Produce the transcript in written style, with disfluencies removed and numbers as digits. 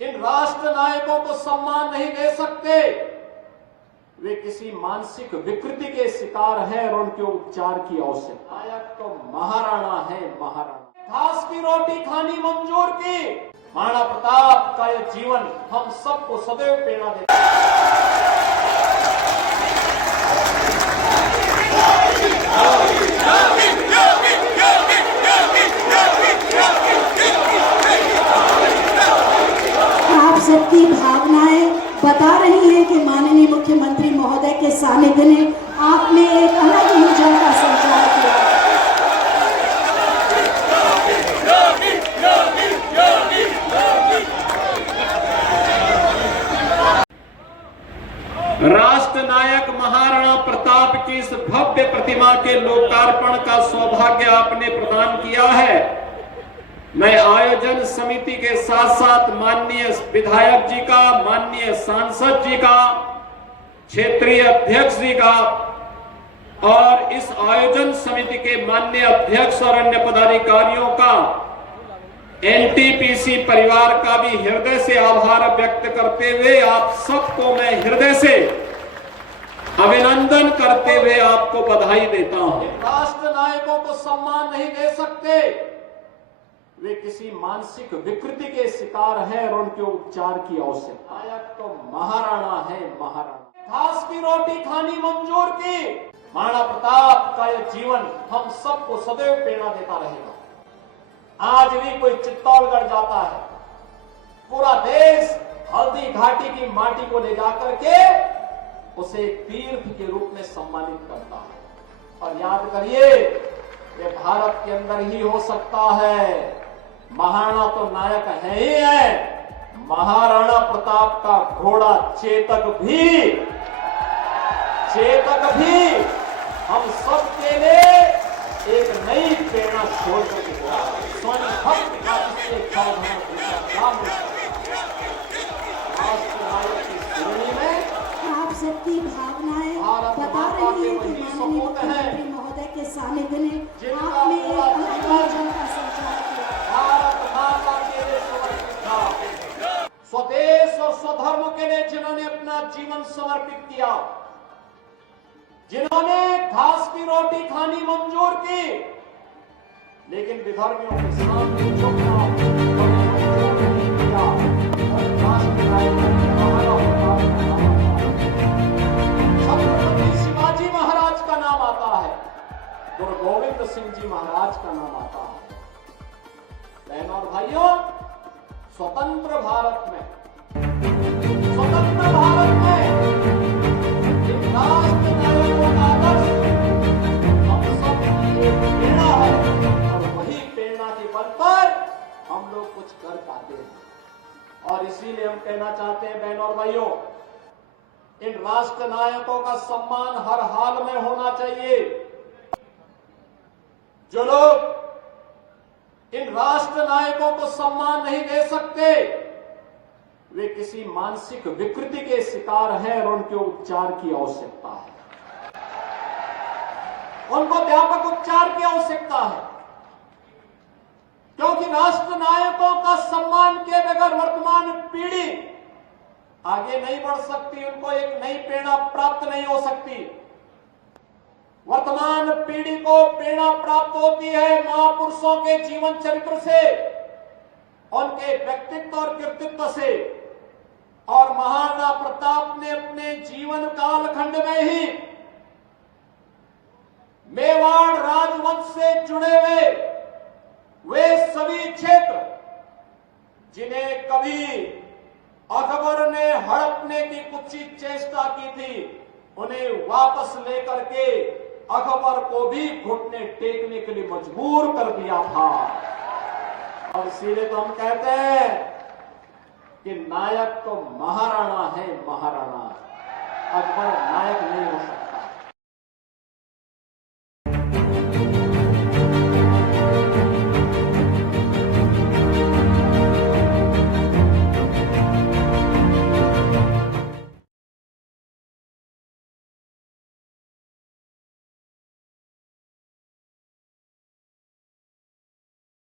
इन राष्ट्र नायकों को सम्मान नहीं दे सकते, वे किसी मानसिक विकृति के शिकार हैं और उनके उपचार की आवश्यकता। नायक तो महाराणा है, महाराणा। घास की रोटी खानी मंजूर की। महाराणा प्रताप का यह जीवन हम सबको सदैव प्रेरणा देता है। आप सबकी भावनाएं बता रही हैं कि माननीय मुख्यमंत्री महोदय के सानिध्य ने आप में एक अलग ऊर्जा का संचार किया। राष्ट्र नायक महाराणा प्रताप की इस भव्य प्रतिमा के लोकार्पण का सौभाग्य आपने प्रदान किया है। मैं आयोजन समिति के साथ साथ माननीय विधायक जी का, माननीय सांसद जी का, क्षेत्रीय अध्यक्ष जी का और इस आयोजन समिति के माननीय अध्यक्ष और अन्य पदाधिकारियों का, एनटीपीसी परिवार का भी हृदय से आभार व्यक्त करते हुए आप सबको मैं हृदय से अभिनंदन करते हुए आपको बधाई देता हूं। राष्ट्र नायकों को सम्मान नहीं दे सकते, वे किसी मानसिक विकृति के शिकार हैं और उनके उपचार की आवश्यकता। नायक तो महाराणा है, महाराणा। घास की रोटी खानी मंजूर की। महाराणा प्रताप का यह जीवन हम सबको सदैव प्रेरणा देता रहेगा। आज भी कोई चित्तौड़गढ़ जाता है, पूरा देश हल्दी घाटी की माटी को ले जाकर के उसे एक तीर्थ के रूप में सम्मानित करता है। और याद करिए, ये भारत के अंदर ही हो सकता है। महाराणा तो नायक है ही है, महाराणा प्रताप का घोड़ा चेतक भी हम सब के लिए एक नई प्रेरणा छोड़ करके स्वयं भक्त का इससे राष्ट्र नायक की श्रेणी में आप सबकी भावनाएं बता रही हैं कि माननीय मुख्यमंत्री महोदय के सानिध्य ने आप में एक अलग ऊर्जा का संचार किया। भारत माता के लिए समर्पित था, स्वदेश और स्वधर्म के लिए जिन्होंने अपना जीवन समर्पित किया, जिन्होंने घास की रोटी खानी मंजूर की, लेकिन विधर्मियों के सामने झुकना नहीं किया। छत्रपति शिवाजी महाराज का नाम आता है, गुरु गोविंद सिंह जी महाराज का नाम आता है। बहनों और भाइयों, स्वतंत्र भारत में राष्ट्र नायकों का आदर्श हम सब की एक प्रेरणा है और वही प्रेरणा के बल पर हम लोग कुछ कर पाते हैं। और इसीलिए हम कहना चाहते हैं, बहनों और भाइयों, इन राष्ट्र नायकों का सम्मान हर हाल में होना चाहिए। जो लोग इन राष्ट्र नायकों को सम्मान नहीं दे सकते, वे किसी मानसिक विकृति के शिकार हैं और उनके उपचार की आवश्यकता है। उनको व्यापक उपचार की आवश्यकता है, क्योंकि राष्ट्र नायकों का सम्मान किए बगैर वर्तमान पीढ़ी आगे नहीं बढ़ सकती, उनको एक नई प्रेरणा प्राप्त नहीं हो सकती। वर्तमान पीढ़ी को प्रेरणा प्राप्त होती है महापुरुषों के जीवन चरित्र से, उनके व्यक्तित्व और कृतित्व से। और महाराणा प्रताप ने अपने जीवन कालखंड में ही मेवाड़ राजवंश से जुड़े हुए वे सभी क्षेत्र जिन्हें कभी अकबर ने हड़पने की कुत्सित चेष्टा की थी, उन्हें वापस लेकर के अकबर को भी घुटने टेकने के लिए मजबूर कर दिया था। और इसीलिए तो हम कहते हैं कि नायक तो महाराणा है, महाराणा। अकबर नायक नहीं हो सकता।